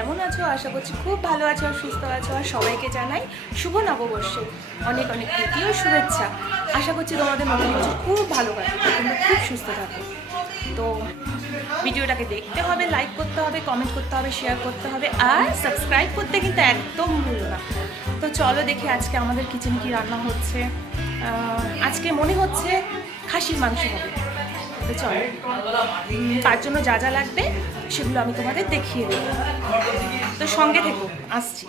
কেমন আছো? আশা করছি খুব ভালো আছো আর সুস্থ আছো আর সবাইকে জানাই শুভ নববর্ষে অনেক অনেক প্রীতি ও শুভেচ্ছা। আশা করছি তোমাদের নতুন বছর খুব ভালো কাটে তোমরা খুব সুস্থ থাকো। তো ভিডিওটাকে দেখতে হবে লাইক করতে হবে কমেন্ট করতে হবে শেয়ার করতে হবে আর সাবস্ক্রাইব করতে কিন্তু একদম ভুলো না। তো চলো দেখি আজকে আমাদের কিচেন কি রান্না হচ্ছে। আজকে মনে হচ্ছে খাসির মাংস হবে। তো চলো তার জন্য যা যা লাগবে সেগুলো আমি তোমাদের দেখিয়ে দেবো। তো সঙ্গে থেকো, আসছি।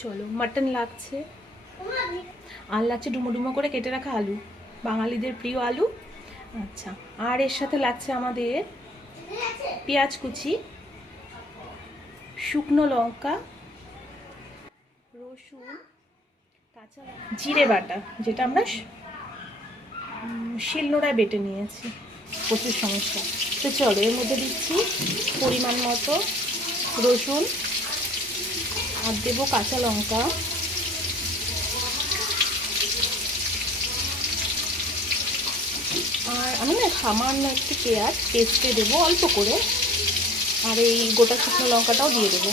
চলো মাটন লাগছে। আর লাগছে ডুমো ডুমো করে কেটে রাখা আলু। বাঙালিদের প্রিয় আলু। আচ্ছা আর এর সাথে লাগছে আমাদের পেঁয়াজ কুচি, শুকনো লঙ্কা, রসুন কাঁচা জিরে বাটা, যেটা আমরা শিলনোড়ায় বেটে নিয়েছি। প্রচুর সমস্যা। তো চলো, এর মধ্যে দিচ্ছি পরিমাণ মতো রসুন আর দেবো কাঁচা লঙ্কা। আর আমি না সামান্য একটু পেঁয়াজ পেস্টে দেবো অল্প করে, আর এই গোটা শুকনো লঙ্কাটাও দিয়ে দেবো।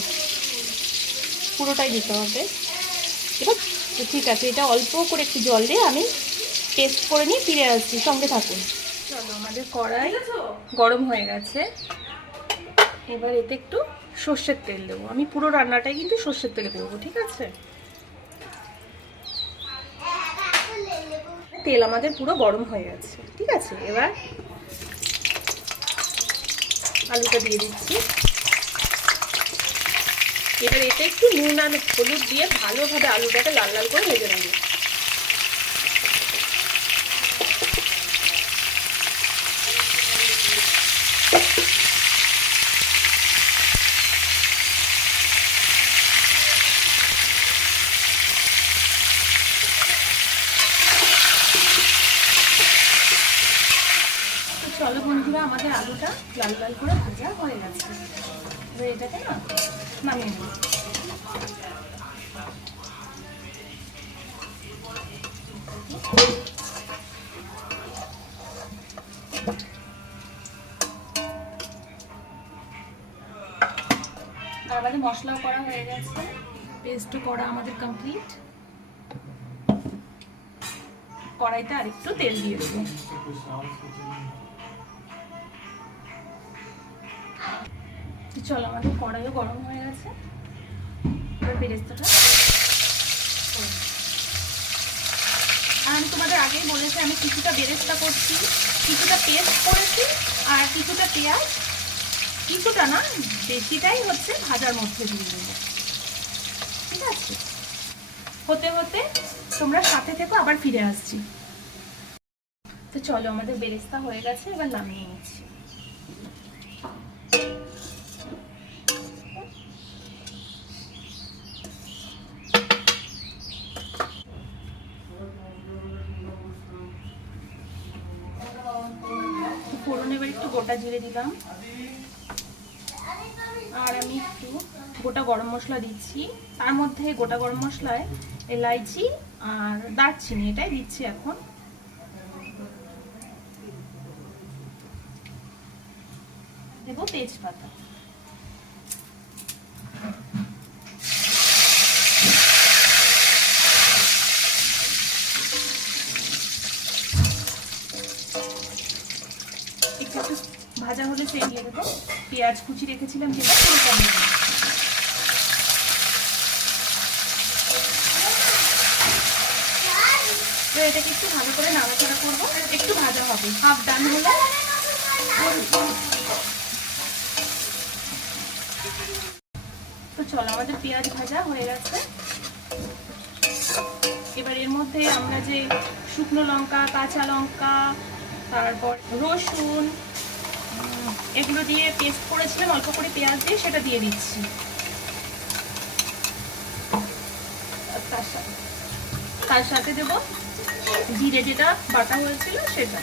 পুরোটাই দিতে হবে। এবার ঠিক আছে, এটা অল্প করে একটু জল দিয়ে আমি পেস্ট করে নিয়ে ফিরে আসছি, সঙ্গে থাকুন। চলো আমাদের কড়াই গরম হয়ে গেছে। এবার এতে একটু সর্ষের তেল দেবো। আমি পুরো রান্নাটাই কিন্তু সর্ষের তেলে করব ঠিক আছে? তেল আমাদের পুরো গরম হয়ে গেছে ঠিক আছে? এবার আলুটা দিয়ে দিচ্ছি। এবার এতে একটু নুন আর হলুদ দিয়ে ভালোভাবে আলুটাকে লাল লাল করে ভেজে নেব তো চলো বন্ধুরা আমাদের আলুটা লাল লাল করে ভাজা হয়ে গেছে এবার এটাকে না নামিয়ে নেব আর আমাদের মশলাও করা হয়ে গেছে। পেস্টও করা আমাদের কমপ্লিট কড়াইতে আরেকটু তেল দিয়ে দেবো। চলো আমাদের কড়াইও গরম হয়ে গেছে। এবার বেরেস্তাটা। আর আমি তোমাদের আগেই বলেছি, আমি কিছুটা বেরেস্তা করছি, কিছুটা পেস্ট করেছি, আর কিছুটা পেঁয়াজ, কিছুটা না, বেশিটাই হচ্ছে ভাজার মধ্যে দিয়ে দেবো। ঠিক আছে? হতে হতে তোমরা সাথে থেকো, আবার ফিরে আসছি। তো চলো, আমাদের বেরেস্তা হয়ে গেছে, এবার নামিয়ে নিচ্ছি। গোটা জিরে দিলাম। আর আমি একটু গোটা গরম মশলা দিচ্ছি। তার মধ্যে গোটা গরম মশলায় এলাইচি আর দারচিনি এটাই দিচ্ছি এখন। দেবো তেজপাতা একটু একটু হলে দিয়ে দেবো। পেঁয়াজ কুচি রেখেছিলাম, যেটা দিয়ে তো এটাকে একটু ভালো করে নাড়াচাড়া করব। একটু ভাজা হবে, হাফ ডান হলে। তো চলো, আমাদের পেঁয়াজ ভাজা হয়ে গেছে। এবার এর মধ্যে আমরা যে শুকনো লঙ্কা, কাঁচা লঙ্কা, তারপর রসুন এগুলো দিয়ে পেস্ট করেছিলাম, অল্প করে পেঁয়াজ দিয়ে সেটা দিয়ে দিচ্ছি। তার সাথে তার সাথে দেবো জিরে যেটা বাটা হয়েছিল সেটা।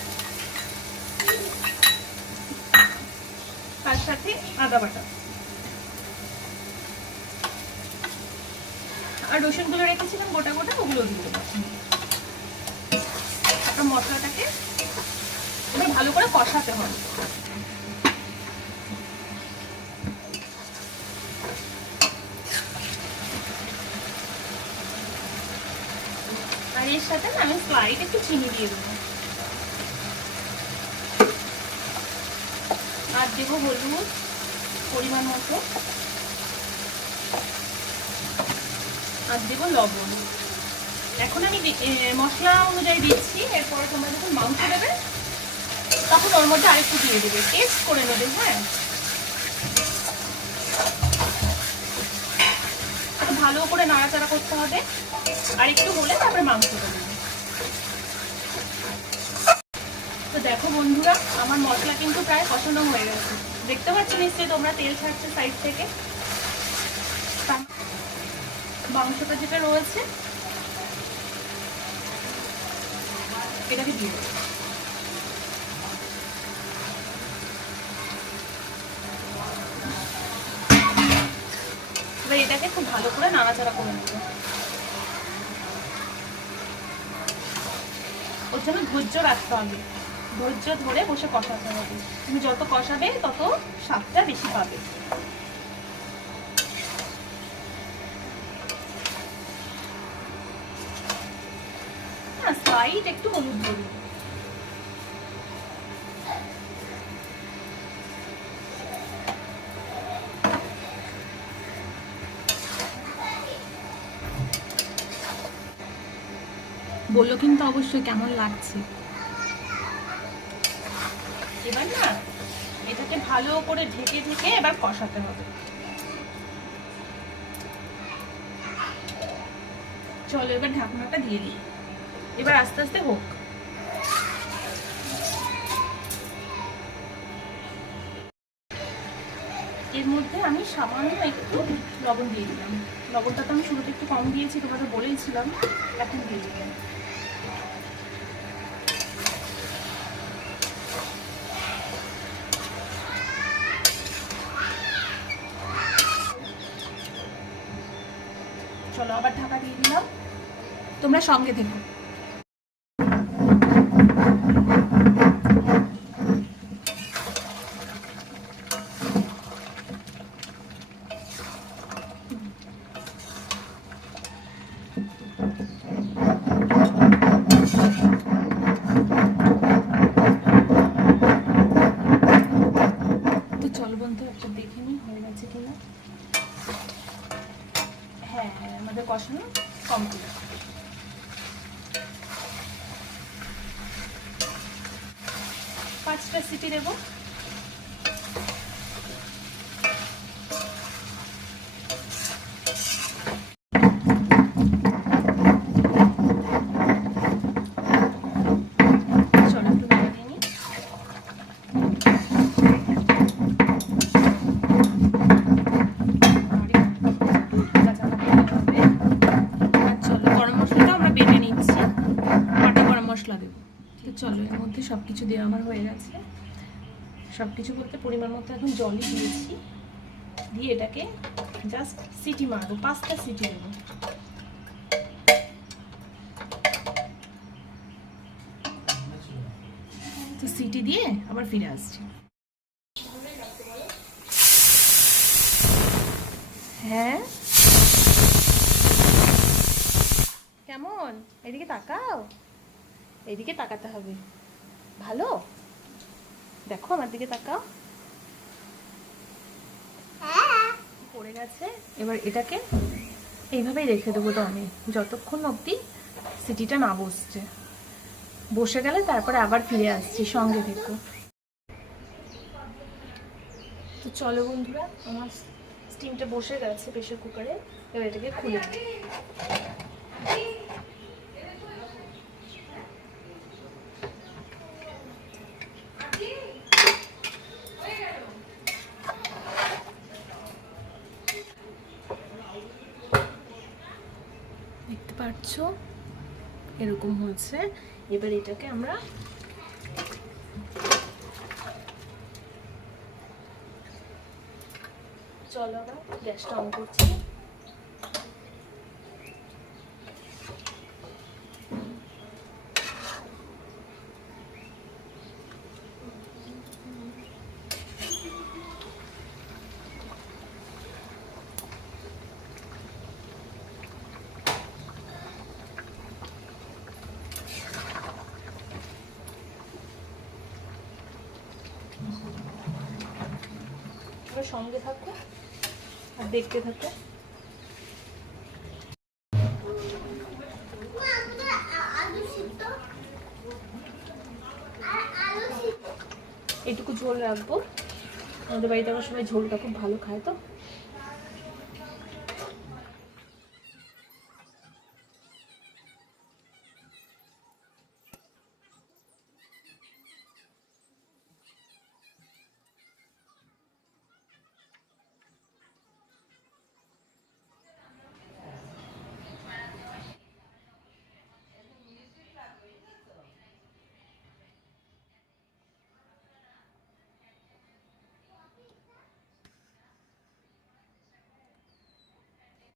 তার সাথে আদা বাটা। আর রসুনগুলো রেখেছিলাম গোটা গোটা, ওগুলো দিয়ে মশলাটাকে ভালো করে কষাতে হবে। আর এর সাথে আমি স্লাইড একটু চিনি দিয়ে দেবো। আর দেবো হলুদ পরিমাণ মতো। আর দেবো লবণ। এখন আমি মশলা অনুযায়ী দিচ্ছি, এরপর তোমরা যখন মাংস দেবে, তখন ওর মধ্যে আরেকটু দিয়ে দেবে। টেস্ট করে নেবে হ্যাঁ? ভালো করে নাড়াচাড়া করতে হবে। আর একটু হলে তারপরে দেবে। তো দেখো বন্ধুরা, আমার মশলা কিন্তু প্রায় কষানো হয়ে গেছে। দেখতে পাচ্ছ নিশ্চয়ই তোমরা তেল ছাড়ছে সাইড থেকে? মাংসটা যেটা রয়েছে, এটাকে দিয়ে। এবার এটাকে খুব ভালো করে নাড়াচাড়া করে নেব। জন্য ধৈর্য রাখতে হবে। ধৈর্য ধরে বসে কষাতে হবে। তুমি যত কষাবে, তত স্বাদটা বেশি পাবে। হ্যাঁ সাইড একটু হলুদ বলল কিন্তু অবশ্যই কেমন লাগছে? এবার না, এটাকে ভালো করে ঢেকে ঢেকে এবার কষাতে হবে। চলো, এবার ঢাকনাটা দিয়ে দিই। এবার আস্তে আস্তে হোক। এর মধ্যে আমি সামান্য একটু লবণ দিয়ে দিলাম। লবণটা তো আমি শুরুতে একটু কম দিয়েছি, তোমাদের বলেইছিলাম, এখন দিয়ে দিলাম চলো আবার ঢাকা দিয়ে দিলাম তোমরা সঙ্গে থেকো তো চলো বন্ধু একটা দেখে নিই হয়ে গেছে কিনা হ্যাঁ আমাদের কষানো কমপ্লিট পাঁচটা সিটি দেবো চলো একটু নেড়ে দিয়ে নিই। আর চলো গরম মশলাটা আমরা বেটে নিচ্ছি কটা গরম মশলা দেবো তো চলো এর মধ্যে সব কিছু দেওয়া আমার হয়ে গেছে। সব কিছু বলতে পরিমাণ মতো এখন জলই দিয়েছি। দিয়ে এটাকে জাস্ট সিটি মারবো, পাঁচটা সিটি দেবো। তো সিটি দিয়ে আবার ফিরে আসছি। হ্যাঁ? কেমন? এদিকে তাকাও। এদিকে তাকাতে হবে। ভালো? দেখো, আমার দিকে তাকাও। পড়ে গেছে? এবার এটাকে এইভাবেই রেখে দেবো তো আমি যতক্ষণ অবধি সিটিটা না বসছে। বসে গেলে তারপরে আবার ফিরে আসছি, সঙ্গে থেকো। তো চলো বন্ধুরা, আমার স্টিমটা বসে গেছে প্রেশার কুকারে, এবার এটাকে খুলে দিই দেখতে পাচ্ছ এরকম হয়েছে এবার এটাকে আমরা চলো আমরা গ্যাসটা অন করছি। সঙ্গে থাকো আর দেখতে থাকো। এটুকু ঝোল রাখব। আমাদের বাড়িতে আমার সবাই ঝোলটা খুব ভালো খায় তো।